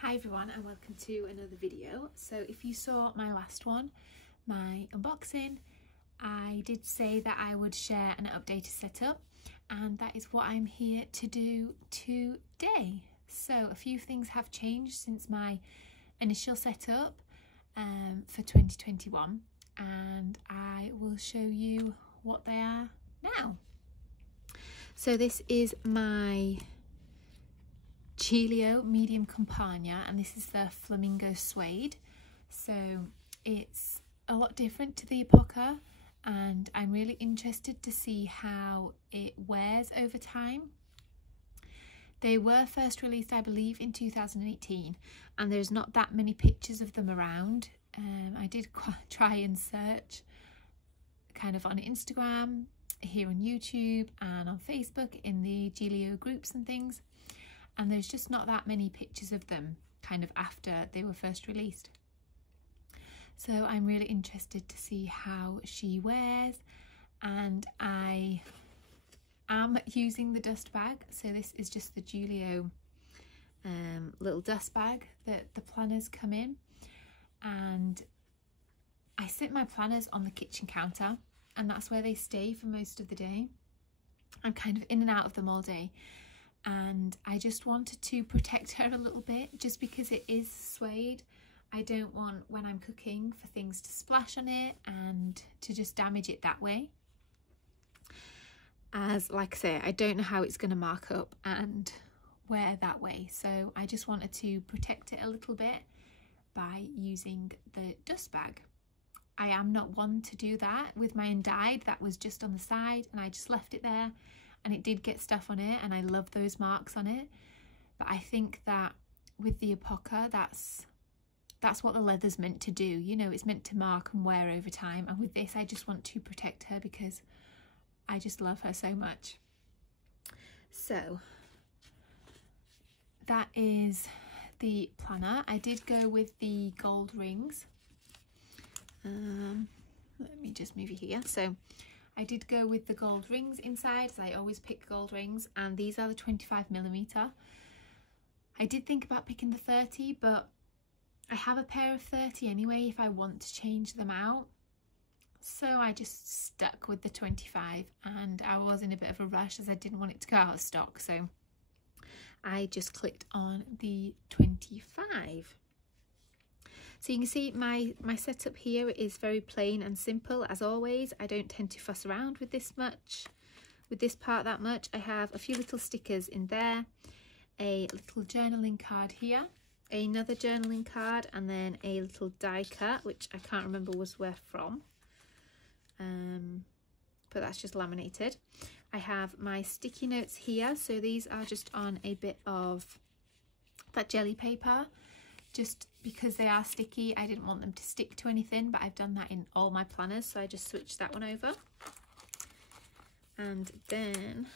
Hi everyone and welcome to another video. So if you saw my last one, my unboxing, I did say that I would share an updated setup, and that is what I'm here to do today. So a few things have changed since my initial setup for 2021, and I will show you what they are now. So this is my Gillio medium Campagna, and this is the Flamingo Suede. So it's a lot different to the Epoca, and I'm really interested to see how it wears over time. They were first released, I believe, in 2018, and there's not that many pictures of them around. I did try and search kind of on Instagram, here on YouTube and on Facebook in the Gillio groups and things, and there's just not that many pictures of them kind of after they were first released. So I'm really interested to see how she wears, and I am using the dust bag. So this is just the Gillio little dust bag that the planners come in, and I sit my planners on the kitchen counter, and that's where they stay for most of the day. I'm kind of in and out of them all day, and I just wanted to protect her a little bit, just because it is suede. I don't want, when I'm cooking, for things to splash on it and to just damage it that way. As like I say, I don't know how it's going to mark up and wear that way, so I just wanted to protect it a little bit by using the dust bag. I am not one to do that. With my undyed, that was just on the side and I just left it there, and it did get stuff on it, and I love those marks on it. But I think that with the Epoca, that's what the leather's meant to do. You know, it's meant to mark and wear over time, and with this I just want to protect her because I just love her so much. So that is the planner. I did go with the gold rings. Let me just move you here. So I did go with the gold rings inside, as I always pick gold rings, and these are the 25mm. I did think about picking the 30, but I have a pair of 30 anyway if I want to change them out. So I just stuck with the 25, and I was in a bit of a rush as I didn't want it to go out of stock, so I just clicked on the 25. So you can see my setup here is very plain and simple as always. I don't tend to fuss around with this part that much. I have a few little stickers in there, a little journaling card here, another journaling card, and then a little die cut, which I can't remember was where from, but that's just laminated. I have my sticky notes here, so these are just on a bit of that jelly paper, just because they are sticky. I didn't want them to stick to anything, but I've done that in all my planners, so I just switched that one over. And then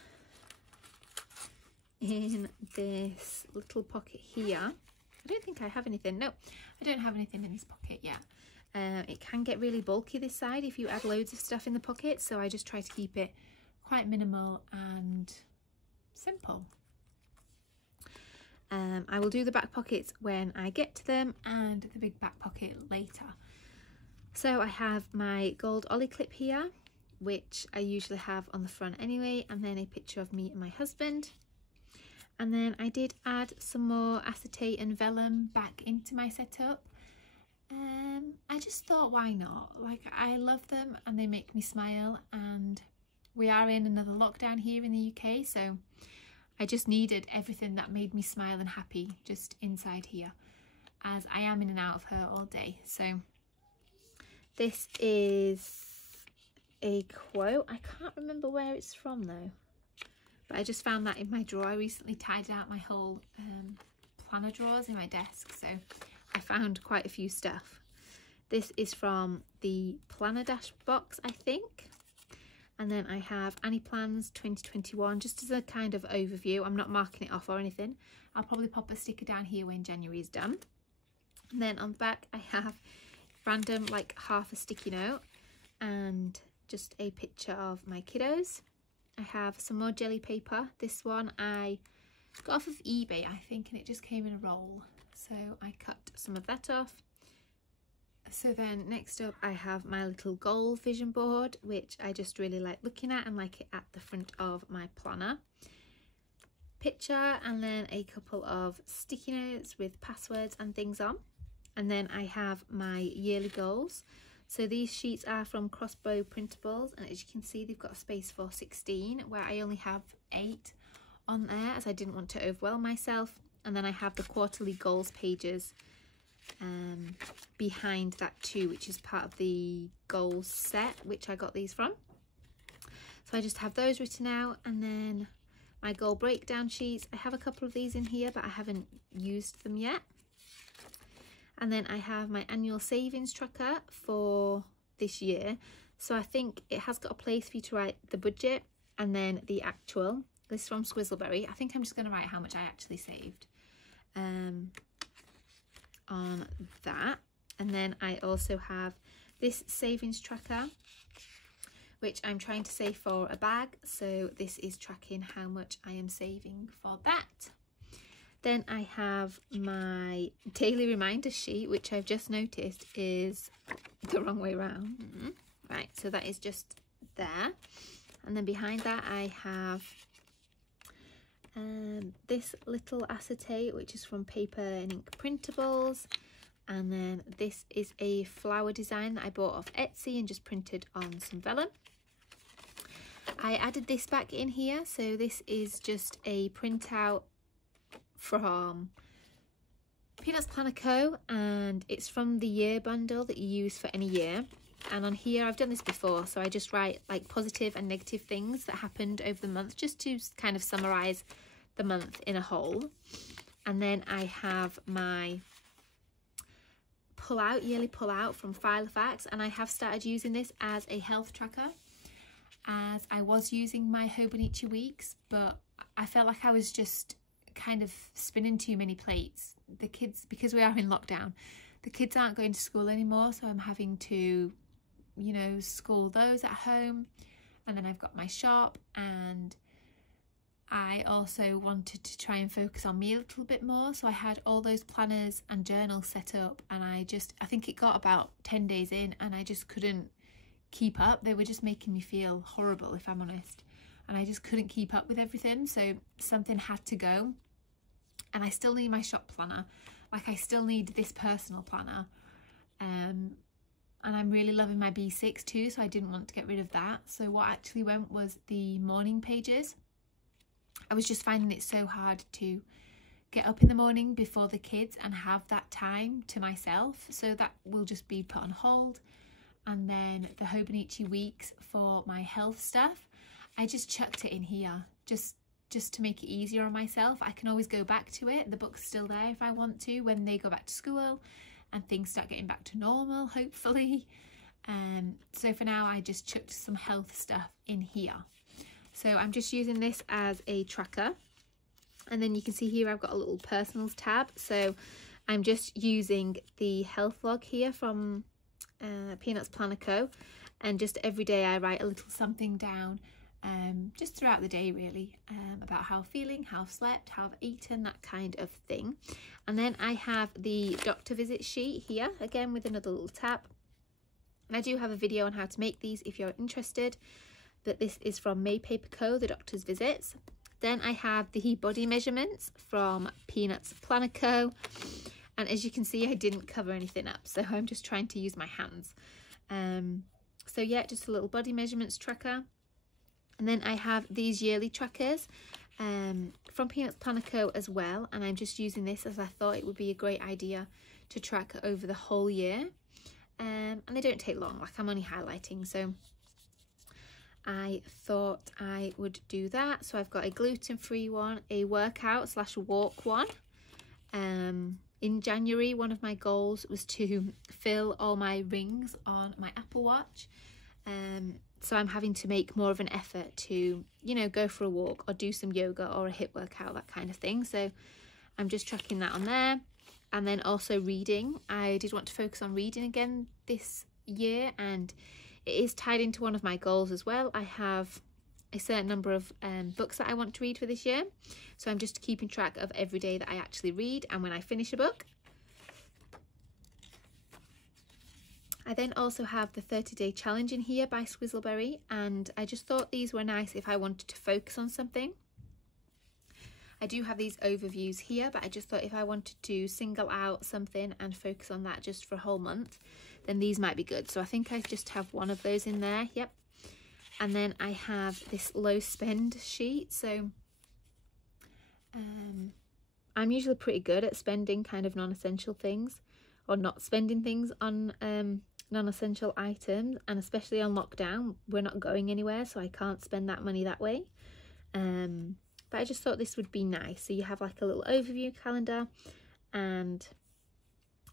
in this little pocket here, I don't think I have anything. No, I don't have anything in this pocket yet. It can get really bulky this side if you add loads of stuff in the pocket, so I just try to keep it quite minimal and simple. I will do the back pockets when I get to them, and the big back pocket later. So I have my gold ollie clip here, which I usually have on the front anyway, and then a picture of me and my husband. And then I did add some more acetate and vellum back into my setup. I just thought, why not? Like, I love them and they make me smile, and we are in another lockdown here in the UK, so I just needed everything that made me smile and happy just inside here, as I am in and out of her all day. So this is a quote. I can't remember where it's from though, but I just found that in my drawer. I recently tidied out my whole planner drawers in my desk, so I found quite a few stuff. This is from the planner dash box, I think. And then I have Annie Plans 2021, just as a kind of overview. I'm not marking it off or anything. I'll probably pop a sticker down here when January is done. And then on the back I have random, like half a sticky note and just a picture of my kiddos. I have some more jelly paper. This one I got off of eBay, I think, and it just came in a roll. so I cut some of that off. So then next up I have my little goal vision board, which I just really like looking at and like it at the front of my planner. Picture, and then a couple of sticky notes with passwords and things on. And then I have my yearly goals. So these sheets are from Crossbow Printables, and as you can see they've got a space for 16 where I only have 8 on there as I didn't want to overwhelm myself. And then I have the quarterly goals pages behind that too, which is part of the goals set which I got these from. So I just have those written out, and then my goal breakdown sheets. I have a couple of these in here but I haven't used them yet. And then I have my annual savings tracker for this year. So I think it has got a place for you to write the budget and then the actual. This is from Squizzleberry. I think I'm just going to write how much I actually saved on that. And then I also have this savings tracker, which I'm trying to save for a bag. So this is tracking how much I am saving for that. Then I have my daily reminder sheet, which I've just noticed is the wrong way around. Right, so that is just there. And then behind that I have this little acetate, which is from Paper and Ink Printables. And then this is a flower design that I bought off Etsy and just printed on some vellum. I added this back in here, so this is just a printout from Peanuts Planner Co, and it's from the year bundle that you use for any year. And on here I've done this before, so I just write like positive and negative things that happened over the month just to kind of summarize the month in a whole. And then I have my yearly pull out from Filofax, and I have started using this as a health tracker, as I was using my Hobonichi weeks, but I felt like I was just kind of spinning too many plates. The kids, because we are in lockdown, the kids aren't going to school anymore, so I'm having to, you know, school those at home, and then I've got my shop, and I also wanted to try and focus on me a little bit more, so I had all those planners and journals set up, and I think it got about 10 days in and I just couldn't keep up. They were just making me feel horrible, if I'm honest, and I just couldn't keep up with everything, so something had to go. And I still need my shop planner, like I still need this personal planner, and I'm really loving my B6 too, so I didn't want to get rid of that. So what actually went was the morning pages. I was just finding it so hard to get up in the morning before the kids and have that time to myself, so that will just be put on hold. And then the Hobonichi weeks for my health stuff, I just chucked it in here just to make it easier on myself. I can always go back to it. The book's still there if I want to when they go back to school and things start getting back to normal, hopefully. So for now I just chucked some health stuff in here. So I'm just using this as a tracker. And then you can see here I've got a little personals tab. So I'm just using the health log here from Peanuts Planner Co. And just every day I write a little something down, just throughout the day really, about how I'm feeling, how I've slept, how I've eaten, that kind of thing. And then I have the doctor visit sheet here, again with another little tab. And I do have a video on how to make these if you're interested, but this is from May Paper Co, the doctor's visits. Then I have the body measurements from Peanuts Planner Co. And as you can see, I didn't cover anything up, so I'm just trying to use my hands. So yeah, just a little body measurements tracker. And then I have these yearly trackers from Peanuts Planner Co as well, and I'm just using this as I thought it would be a great idea to track over the whole year. And they don't take long, like I'm only highlighting, so I thought I would do that. So I've got a gluten-free one, a workout/walk one. In January, one of my goals was to fill all my rings on my Apple Watch. So I'm having to make more of an effort to, you know, go for a walk or do some yoga or a HIIT workout, that kind of thing. So I'm just tracking that on there. And then also reading. I did want to focus on reading again this year, and it is tied into one of my goals as well. I have a certain number of books that I want to read for this year. So I'm just keeping track of every day that I actually read and when I finish a book. I then also have the 30-day challenge in here by Squizzleberry, and I just thought these were nice if I wanted to focus on something. I do have these overviews here, but I just thought if I wanted to single out something and focus on that just for a whole month, then these might be good. So I think I just have one of those in there. Yep. And then I have this low spend sheet. So I'm usually pretty good at spending kind of non-essential things, or not spending things on non-essential items, and especially on lockdown, we're not going anywhere, so I can't spend that money that way. But I just thought this would be nice. So you have like a little overview calendar, and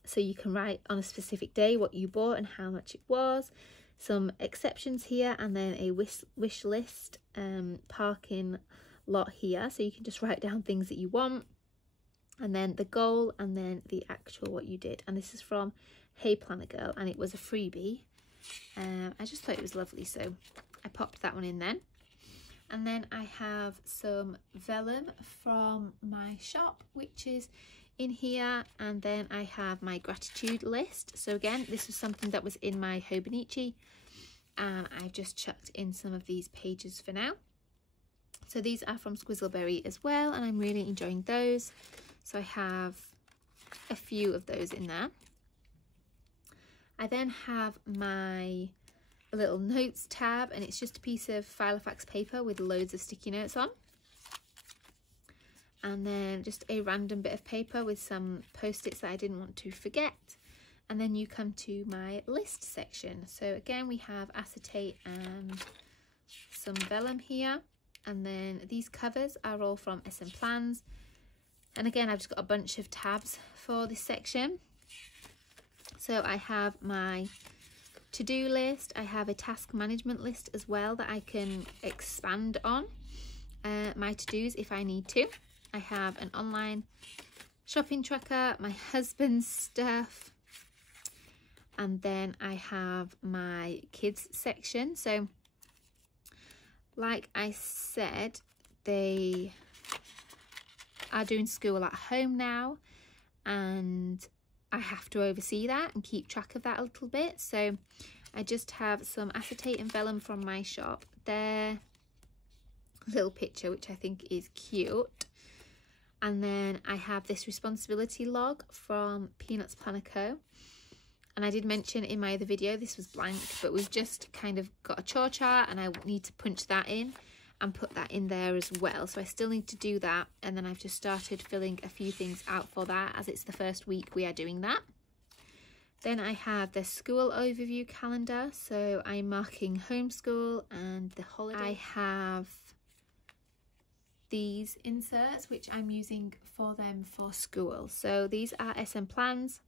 so you can write on a specific day what you bought and how much it was, some exceptions here, and then a wish list parking lot here, so you can just write down things that you want, and then the goal, and then the actual what you did. And this is from Hey Planner Girl, and it was a freebie. I just thought it was lovely, so I popped that one in then. And then I have some vellum from my shop, which is in here. And then I have my gratitude list. So again, this was something that was in my Hobonichi, and I've just chucked in some of these pages for now. So these are from Squizzleberry as well, and I'm really enjoying those. So I have a few of those in there. I then have my little notes tab, and it's just a piece of Filofax paper with loads of sticky notes on, and then just a random bit of paper with some post-its that I didn't want to forget. And then you come to my list section. So again, we have acetate and some vellum here, and then these covers are all from SM Plans. And again, I've just got a bunch of tabs for this section. So I have my to-do list, I have a task management list as well that I can expand on my to-dos if I need to. I have an online shopping tracker, my husband's stuff, and then I have my kids section. So like I said, they are doing school at home now, and I have to oversee that and keep track of that a little bit. So I just have some acetate and vellum from my shop. Their little picture, which I think is cute. And then I have this responsibility log from Peanuts Planner Co. And I did mention in my other video, this was blank, but we've just kind of got a chore chart, and I need to punch that in and put that in there as well. So I still need to do that, and then I've just started filling a few things out for that, as it's the first week we are doing that. Then I have the school overview calendar, so I'm marking homeschool and the holiday. I have these inserts which I'm using for them for school. So these are SM Plans,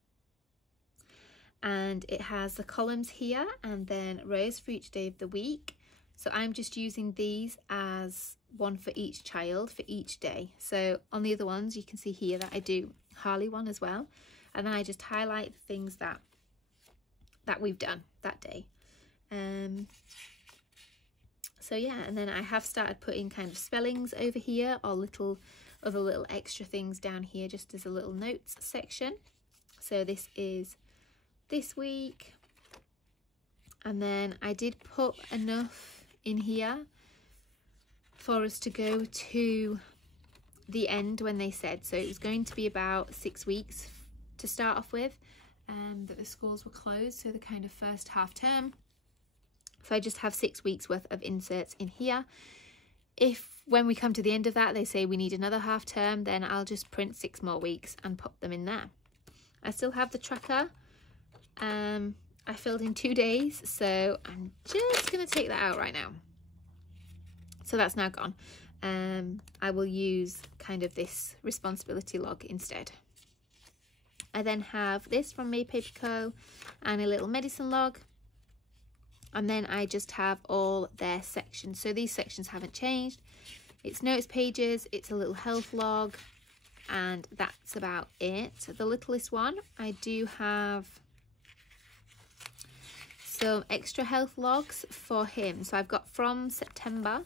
and it has the columns here and then rows for each day of the week. So I'm just using these as one for each child for each day. So on the other ones, you can see here that I do Harley one as well. And then I just highlight the things that we've done that day. So yeah, and then I have started putting kind of spellings over here, or other little extra things down here just as a little notes section. So this is this week. And then I did put enough in here for us to go to the end when they said. So it was going to be about 6 weeks to start off with, that the schools were closed, so the kind of first half term. So I just have 6 weeks worth of inserts in here. If when we come to the end of that they say we need another half term, then I'll just print 6 more weeks and pop them in there. I still have the tracker. I filled in 2 days, so I'm just going to take that out right now. So that's now gone. I will use kind of this responsibility log instead. I then have this from May Paper Co. and a little medicine log. And then I just have all their sections. So these sections haven't changed. It's notes pages, it's a little health log, and that's about it. So the littlest one, I do have some extra health logs for him. So I've got from September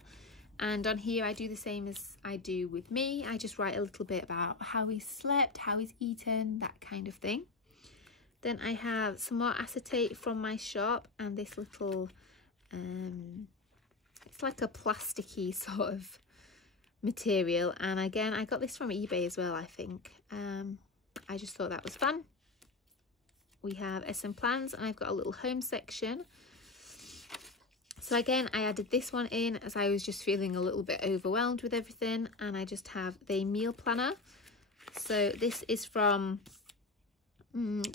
And on here I do the same as I do with me. I just write a little bit about how he's slept, how he's eaten, that kind of thing. Then I have some more acetate from my shop, and this little, it's like a plasticky sort of material. And again, I got this from eBay as well, I think. I just thought that was fun. We have SM plans, and I've got a little home section. So again, I added this one in as I was just feeling a little bit overwhelmed with everything, and I just have the meal planner. So this is from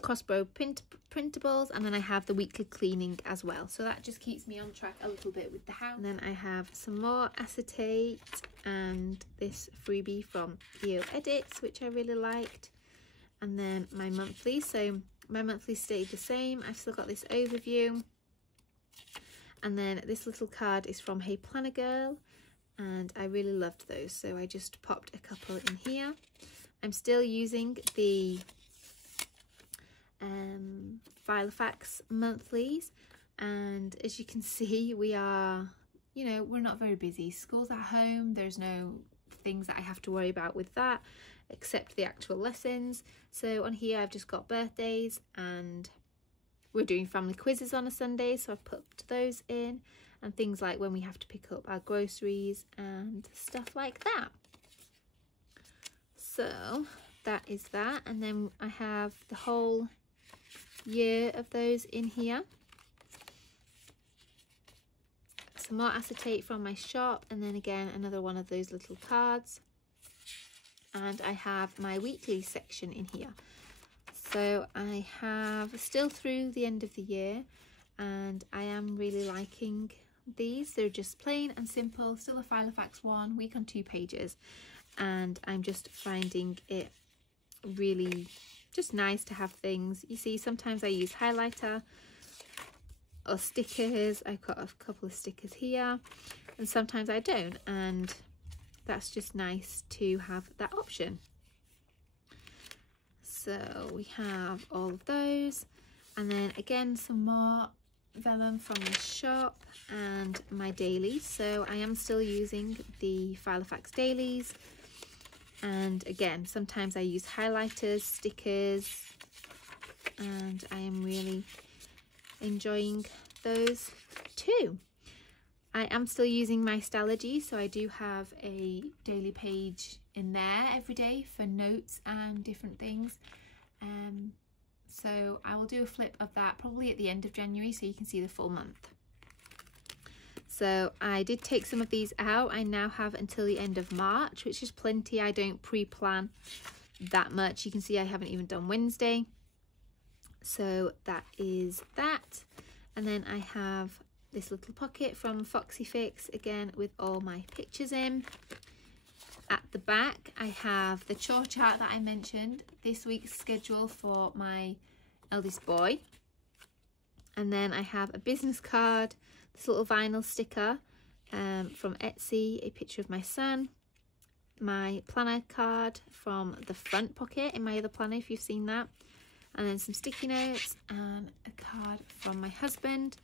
Crossbow Printables, and then I have the weekly cleaning as well. So that just keeps me on track a little bit with the house. And then I have some more acetate and this freebie from Gillio Edits, which I really liked. And then my monthly. So my monthly stayed the same. I've still got this overview. And then this little card is from Hey Planner Girl, and I really loved those, so I just popped a couple in here. I'm still using the Filofax monthlies, and as you can see, we are, you know, we're not very busy. School's at home, there's no things that I have to worry about with that except the actual lessons. So on here I've just got birthdays, and we're doing family quizzes on a Sunday, so I've put those in, and things like when we have to pick up our groceries and stuff like that. So that is that, and then I have the whole year of those in here. Some more acetate from my shop, and then again another one of those little cards. And I have my weekly section in here. So I have still through the end of the year, and I am really liking these. They're just plain and simple, still a Filofax one, week on 2 pages, and I'm just finding it really just nice to have things. You see, sometimes I use highlighter or stickers. I've got a couple of stickers here, and sometimes I don't, and that's just nice to have that option. So we have all of those, and then again some more vellum from the shop and my dailies. So I am still using the Filofax dailies, and again sometimes I use highlighters, stickers, and I am really enjoying those too. I am still using my Stylogy, so I do have a daily page in there every day for notes and different things. So I will do a flip of that probably at the end of January, so you can see the full month. So I did take some of these out. I now have until the end of March, which is plenty. I don't pre-plan that much. You can see I haven't even done Wednesday. So that is that. And then I have this little pocket from Foxy Fix, again with all my pictures in. At the back I have the chore chart that I mentioned, this week's schedule for my eldest boy. And then I have a business card, this little vinyl sticker from Etsy, a picture of my son, my planner card from the front pocket in my other planner if you've seen that, and then some sticky notes and a card from my husband.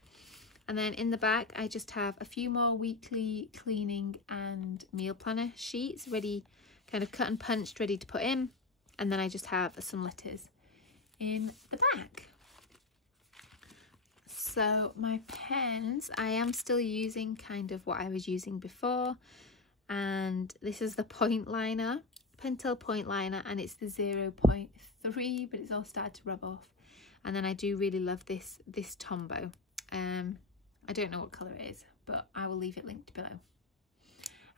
And then in the back I just have a few more weekly cleaning and meal planner sheets ready, kind of cut and punched, ready to put in. And then I just have some letters in the back. So my pens, I am still using kind of what I was using before, and this is the point liner, Pentel point liner, and it's the 0.3, but it's all started to rub off. And then I do really love this Tombow. I don't know what colour it is, but I will leave it linked below.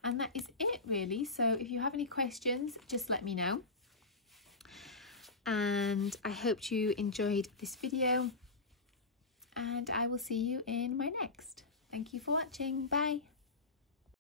And that is it really. So if you have any questions, just let me know. And I hope you enjoyed this video, and I will see you in my next. Thank you for watching. Bye.